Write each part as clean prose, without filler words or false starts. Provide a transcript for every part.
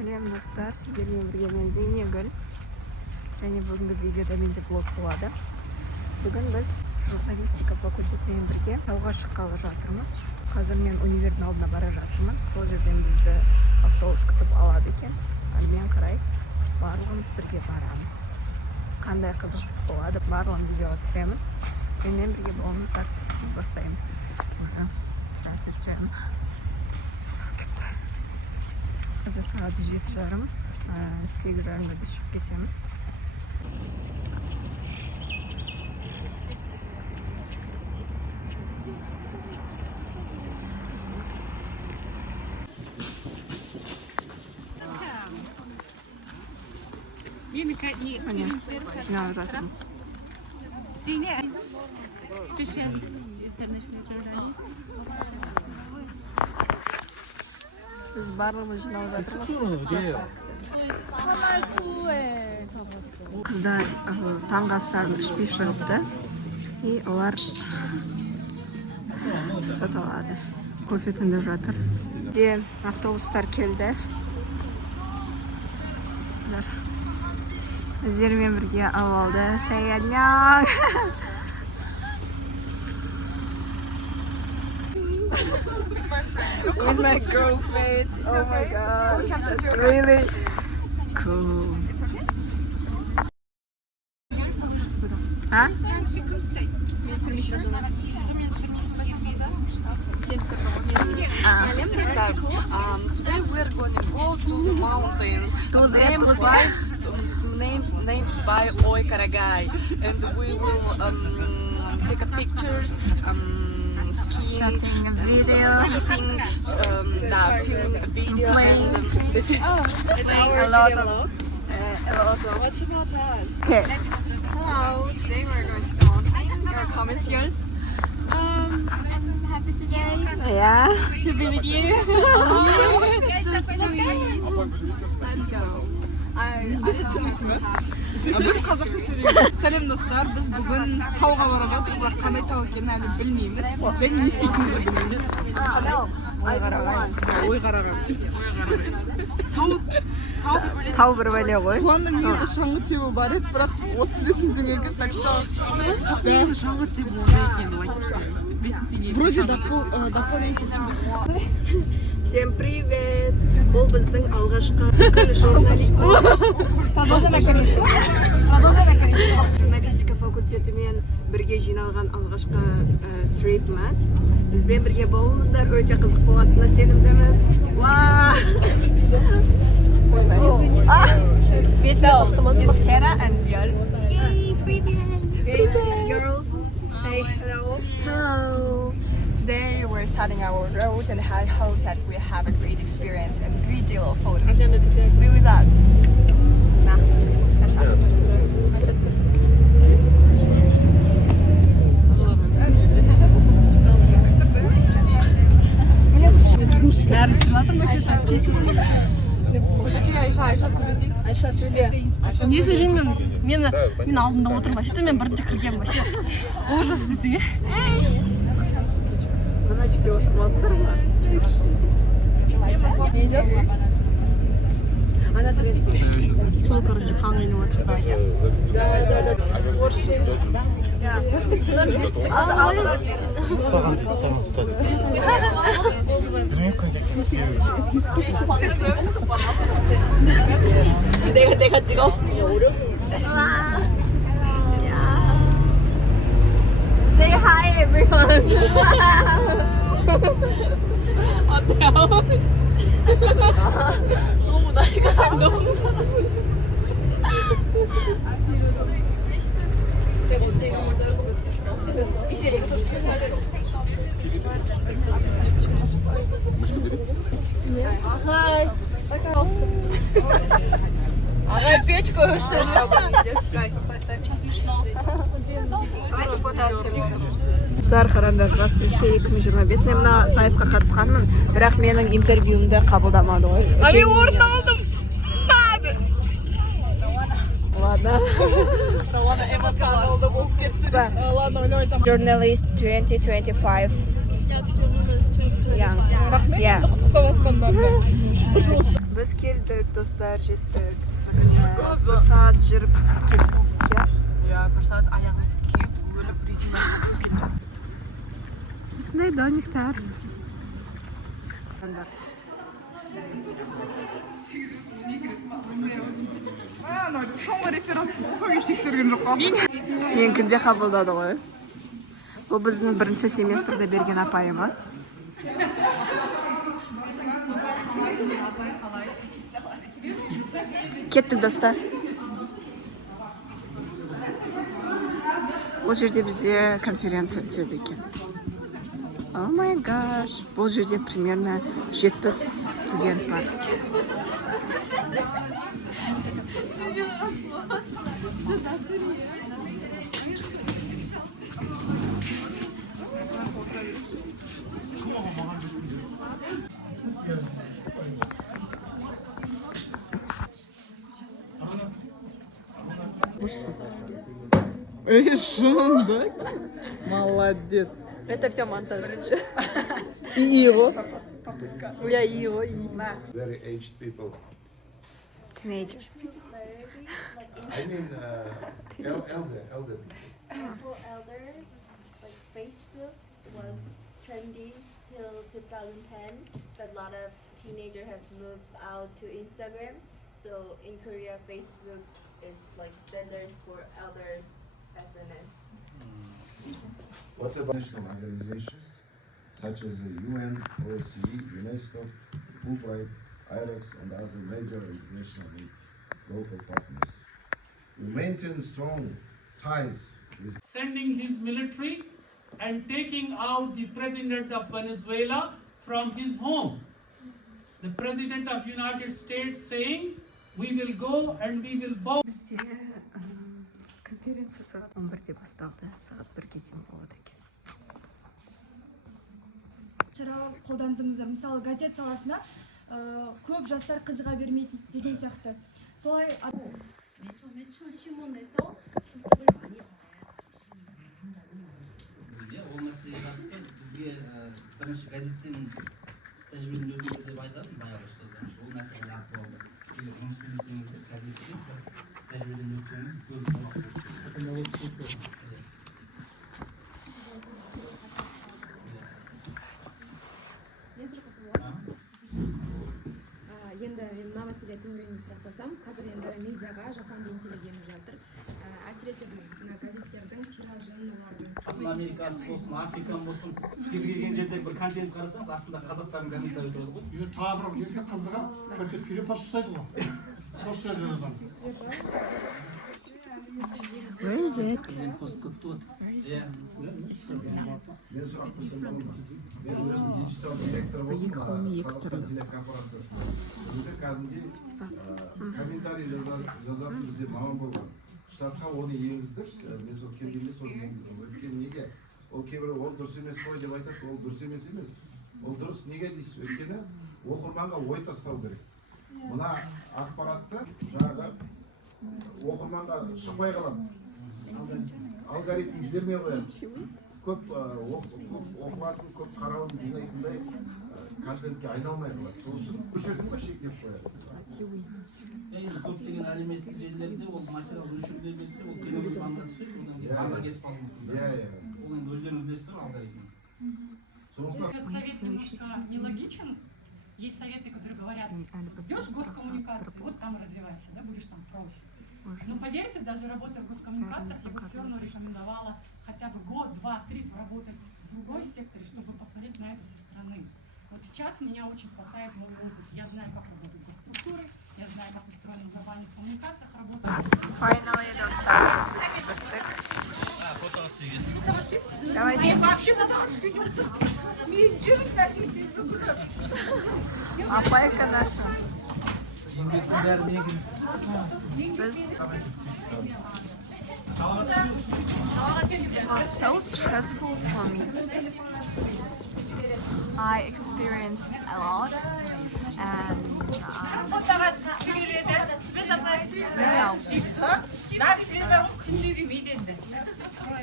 Сәлем достар, сіздермен бірге мен Зейнегүл. Және бүгінгі видеода менде влог болады. Бүгін біз журналистика факультетімен бірге тауға шыққалы жатырмыз. Қазір мен универдің алдына бара жатырмын. Сол жерден бізді автобус күтіп алады екен. Алмен қарай барлығымыз бірге барамыз. Қандай қызық болады, барлығын видеоға түсіремін. Менімен бірге болыңыздар, біз бастаймыз. Уже трафик джем. Қазір сағат 7:30, 8:30-да біз шығып кетеміз. Міне, жиналып жатырмыз. Biz барлығымыз жиналып жатырмыз. Қыздар таңғы астарын ішпей шығыпты. И олар саталады. Кофе тыңдап жатыр. Де автобустар келді. Өздерімен бірге алып алды. Сәйянняң! With my girlmates. Oh my god, that's really cool. Huh? Today we're going to go to the mountains. Named by Oi Karagai, and we will take a pictures. Shooting a video, filming a video, playing. and this is a lot of. What's your task? Okay. Hello, today we're going to the mountain. Your comments here. I'm happy today Yeah. to be with you. So sweet. Let's go. Бізді түсінбейсің бе? Біз қазақша сөйлейміз. Сәлем достар, біз бүгін тауға бара жатырмыз, бірақ қандай тау екенін әлі білмейміз. Және не істейтінімізді білмейміз. Ойқараған. Тау бір бәле ғой. Оған негізі шаңғы тебу бар еді, бірақ 35 мың теңгеге, так что шаңғы тебу ондай екен, вроде дополнительно. Всем привет! Бұл біздің алғашқы журналистика факультетімен бірге жиналған алғашқы трипіміз. Бізбен бірге болыңыздар, өте қызық болатынына сенімдіміз. Tara and Dial. Hey girls, say hello. Hello. Today we're starting our road and I hope that we have a great experience and a great deal of photos. Be with us. Айша сөйле. Не сөйлеймін? Мен алдында отырмын. Вообще-то мен бірінші кіргенмін вообще. Ужас десең. Мына жерде отырмадыңдар ма? Сол короче қан айнап отыр да. Сам стали. 내가 찍어? Say hi everyone. 어때요? 너무 나이가 너무 Ага, печку сейчас смешно. Давайте фото общаемся. Сіздер қараңдар, жас тілші 2025. Мен мына сайысқа қатысқанмын, бірақ менің интервьюімді қабылдамады ғой. Мен орын алдым. Ладно. Journalist 2025. Yeah. Biz keldik, do'stlar, jetdik. 1 soat жүріп ketdik, ya. Ya, 1 saat ayağımız kiyip, böyle rezina sıkıp gitti. Осындай домиктар. ана соңғы реферат соңғы тексерген жоқ қой. Мен күнде қабылдады ғой. Бұл біздің бірінші семестрде берген апайымыз. Кеттік, достар. Бұл жерде бізде конференция өтеді екен. О май гаш. Бұл жерде примерно 70 студент бар. Эй, Шон, да? Молодец. Это все монтаж. И его. Я и его, и... Very aged people. Teenagers. I mean, elder. For elders, like Facebook was trendy till 2010, but a lot of teenagers have moved out to Instagram. So in Korea, Facebook is like standard for elders SNS. What about national organizations such as the UN, OSCE, UNESCO, Fulbright, IREX, and other major international and local partners? We maintain strong ties with sending his military and taking out the president of Venezuela from his home. The president of United States saying, we will go and we will bow. Бізде конференция сағат 11-де басталды. Сағат 1-ге дейін болады екен. шара қолдандыңыздар. Мысалы, газет саласына көп жастар қызыға бермейді деген сияқты. Солай 맨 처음 시몬에서 실습을 많이 받아야 ол мәселеге қатысты бізге бірінші газеттен стажердің өзінде деп айтатын баяғы ұстаздар. Ол мәселе актуалды. Егер жұмыс істемесеңіздер, газеттен стажерден өтсеңіз көп болады. Енді мына мәселе төңірегінде сұрақ қойсам, қазір енді медиаға жасанды интеллигенция жатыр. Әсіресе біз мына газеттердің тиражын, олардың Америкасы болсын, Африкан болсын, кез келген жерде бір контент қарасаңыз, астында қазақтардың комментарий тұрады ғой. Тағы бір еркек қыздыға көтеп күйре пост жасайды ғой. Пост жасайды. Where is it? Пост көп туады. мен сұрақ қойсам болады ма? Мен өзім диджитал директор болдым Қазақстан телекорпорациясында. Бізде кәдімгідей комментарий жазатын бізде маман болған. Штатқа оны енгіздік. Мен сол келгенде соны енгіздім. Өйткені неге? Ол кейбір ол дұрыс емес қой деп айтады, ол дұрыс емес. Ол дұрыс неге дейсіз? Өйткені оқырманға ой тастау керек. Мына ақпаратты жаңағы оқырманға шықпай қалады. Алгоритм жібермей қояды. Көп оқылатын, көп қаралым жинайтындай контентке айналмай қалады. Сол үшін өшірдім ба шектеп қояды. Енді көптеген әлеуметтік желілерде ол материал өшіріле берсе, ол телеграмға түседі, одан кейін анда кетіп қалады. Ол енді өздеріңіз білесіздер алгоритм. Совет немножко нелогичен. Есть советы, которые говорят, идешь в госкоммуникации, вот там развивайся, да, будешь там проще. Но поверьте, даже работая в госкоммуникациях, я бы все равно рекомендовала хотя бы год, 2-3 поработать в другой секторе, чтобы посмотреть на это со стороны. Вот сейчас меня очень спасает мой опыт. Я знаю, как работают госструктуры, я знаю, как устроено в глобальных коммуникациях работать. Finally, достар. Давайте. Апайка наша. Biz it was so stressful for me. I experienced a lot and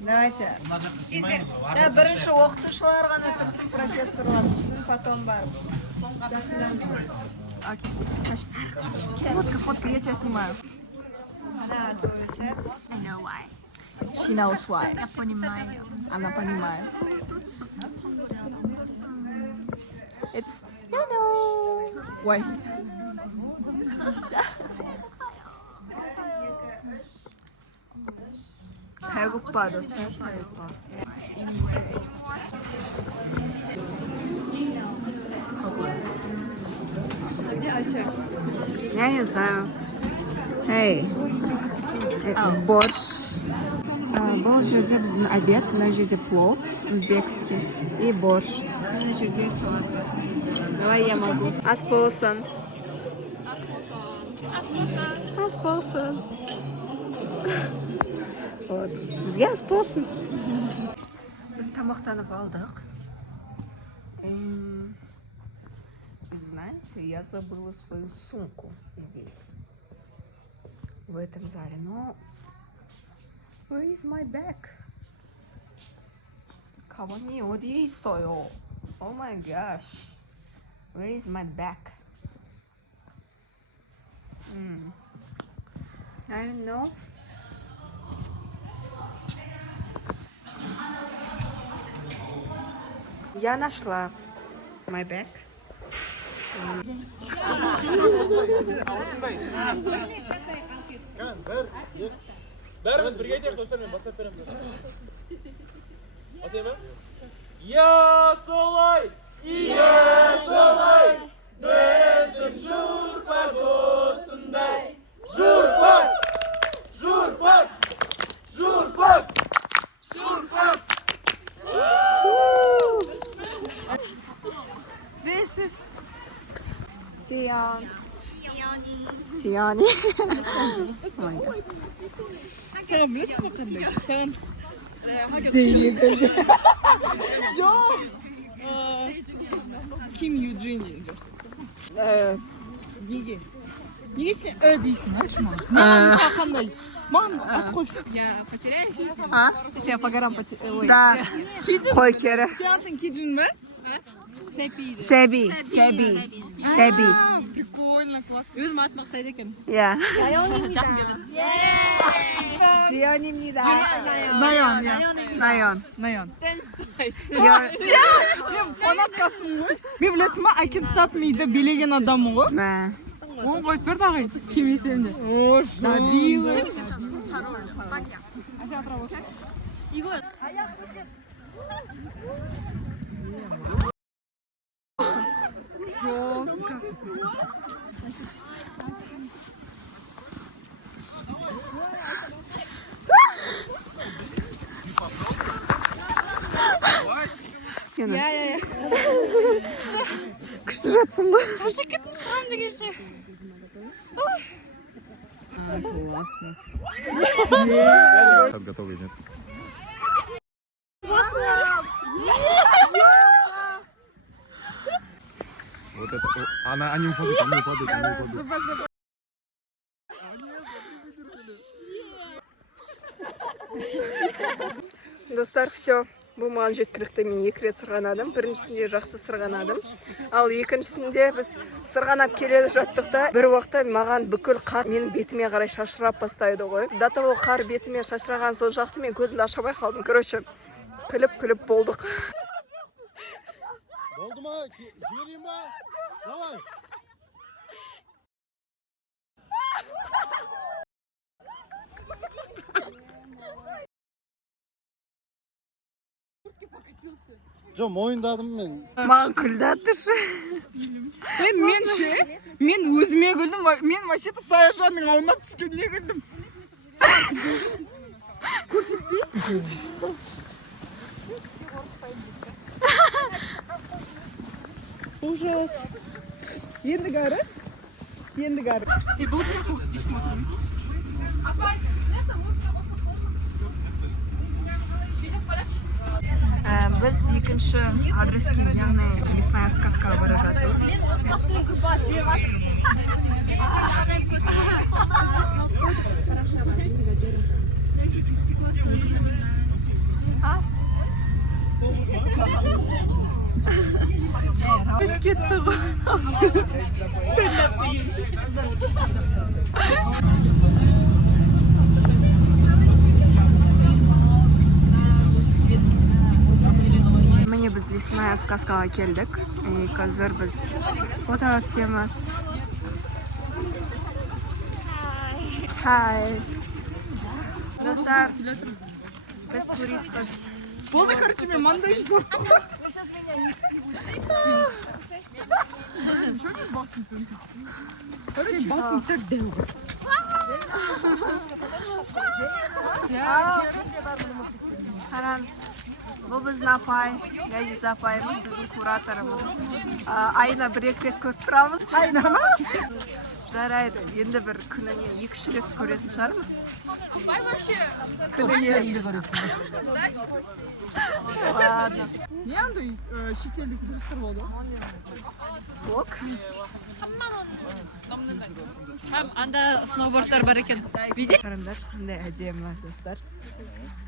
Давайте. Да, бірінші оқытушылар ғана тұрсын, профессорлар түсін, потом бар. Фотка, я тебя снимаю. 하나, 둘, 셋. I know why. She knows why. Я понимаю. Она понимает. It's no. Why? 배고파졌어. 배고파. А где Ася? Я не знаю. Эй. Борщ. Бұл жерде біздің обед, мына жерде плов узбекский и борщ. Мына жерде салат. Давай я могу. Ас болсын. Ас болсын. Вот. Бізге ас болсын. Біз тамақтанып алдық. Знаете, я забыла свою сумку здесь, в этом зале, но where is my bag? 가방이 어디에 있어요? Oh my gosh, where is my bag? I don't know. Я нашла my bag. бәріміз бірге айтайық достар, мен бастап беремін. Бастайын ба? Я солай, біздің журфак осындай. Журфак! This is Tiani. Sen bilirsin mi kandayı? Sen Zeynep. Yok. Kim Eugenie diyorsun? Niye? Niye sen ödeysin açma? Ne sen kandayı? Мам, откуда? Я потеряюсь? А? Сейчас по горам ой. Да. Қой кері. Сенатың киджин бе? Себи. Себи. Прикольно, классно. Өзім атым Ақсайд екен. Я. Наион입니다. 지연입니다. На연. Я. Мен фанаткасың ғой. Мен білесің ба, I Can't Stop Me'ді билеген адаммын ғой. Мә. Оны қойып берді ағай. Ким есенде? О, Набила. 이거 Жестко. Я. Күшті жатсың ба? Шашып кеттім, шығам дегенше. Классно. Готовый, нет? Вот это, они упадут. Достар, все. Бұл маған жеткілікті. Мен 2 рет сырғанадым. Біріншісінде жақсы сырғанадым. Ал екіншісінде біз сырғанап келе жаттық та, бір уақытта маған бүкіл қар менің бетіме қарай шашырап бастайды ғой. До того қар бетіме шашыраған сол жақты мен көзімді аша алмай қалдым. Короче, күліп болдық. Oldu mu? Gireyim ben. Давай. Жоқ, мойындадым мен. Маған күлді атыр. Мен өзіме күлдім. Мен вообще-то Саяжанның аунап түскеніне күлдім. Көрсетейін. Ужас. Енді гәрі. И был не смотрим. Біз екінші адреске, яғни лесная сказкаға бара жатырмыз. кетті ғой. Міне біз лесная сказкаға келдік. Қазір біз фото түсеміз. Хай. Достар, біз туристпіз. Болды, короче, мен маңдайым зор. Ничего не басым төнді. Короче, басым төнді. Қараңыз, бұл біздің апай, Ләзиз апайымыз, біздің кураторымыз. Айына бір-екі рет көріп тұрамыз. Айына ма? Жарайды, енді бір күніне 2-3 рет көретін шығармыз. Күніне. Ладно. Не андай шетелдік туристер болды? Блок. Анда сноубордтар бар екен. Қараңдар, қандай әдемі достар.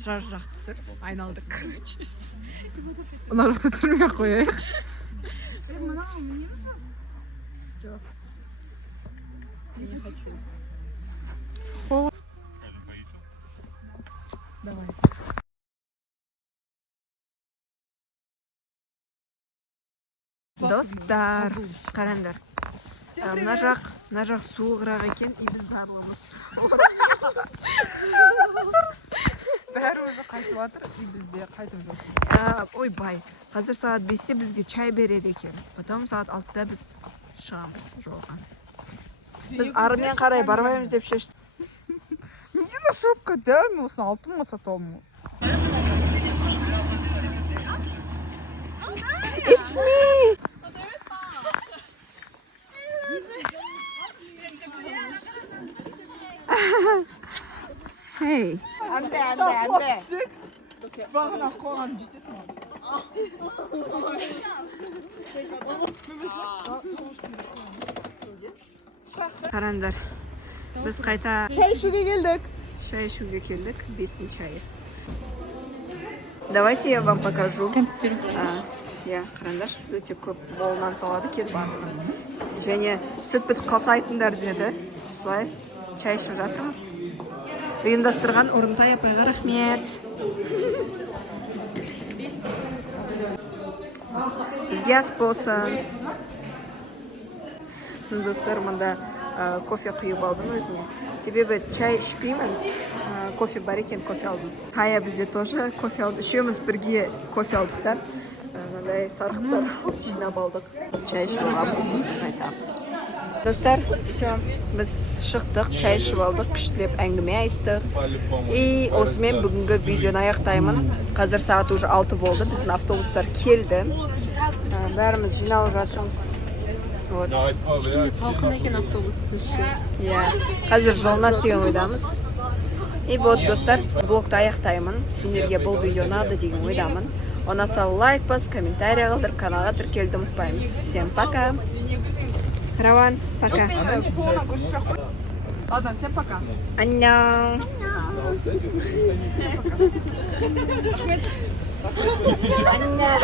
Жар-жақ түсір, айналдық, короче. Мына жақта тұрмай қояйық. Мынау мінеміз бе? Жоқ. Не хотим. Давай. Достар, қараңдар. Мына жақ суығырақ екен, и біз барлығымыз Бәрімізді қайтып жатыр, и бізде қайтып жоқ. Ойбай, қазір сағат 5-те бізге чай береді екен. Потом сағат 6-да біз шығамыз жолға. Біз арымен қарай бармаймыз деп шештік. Неге на шопка, да? Мен осыны алтын ма сатамын? It's me! Hey. Анде. Бағына қоған жететін. Қараңдар, біз қайта Шай ішуге келдік, 5-ні чайы. Давайте я вам покажу. Қараңдар, өте көп молынан салады кен барлығы. Және сүт бітіп қалса айтыңдар деді. Осылай чай ішіп жатырмыз. Ұйымдастырған Орынтай апайға рахмет. Бізге ас болсын. Достар, мұнда кофе құйып алдым өзіме. Себебі чай ішпеймін. Кофе бар екен, кофе алдым. Тая бізде тоже кофе алды. Үшеуміз бірге кофе алдықтар. Мындай сарқыттар жинап алдық. Чай ішіп алғанбыз, сосын қайтамыз. Достар, все, біз шықтық, чай ішіп алдық, күштілеп әңгіме айттық. И осымен бүгінгі видеоны аяқтаймын. Қазір сағат уже 6 болды, біздің автобустар келді. Бәріміз жиналып жатырмыз. Кішкене салқын екен автобустың іші. Қазір жолына деген ойдамыз. И вот, достар, блогты аяқтаймын. Сендерге бұл видео ұнады деген ойдамын. Ұнаса лайк басып, комментарий қалдырып, каналға тіркелуді ұмытпаймыз. Всем пока. Раван, пока. Ладно, всем пока. Аньян. Аньян.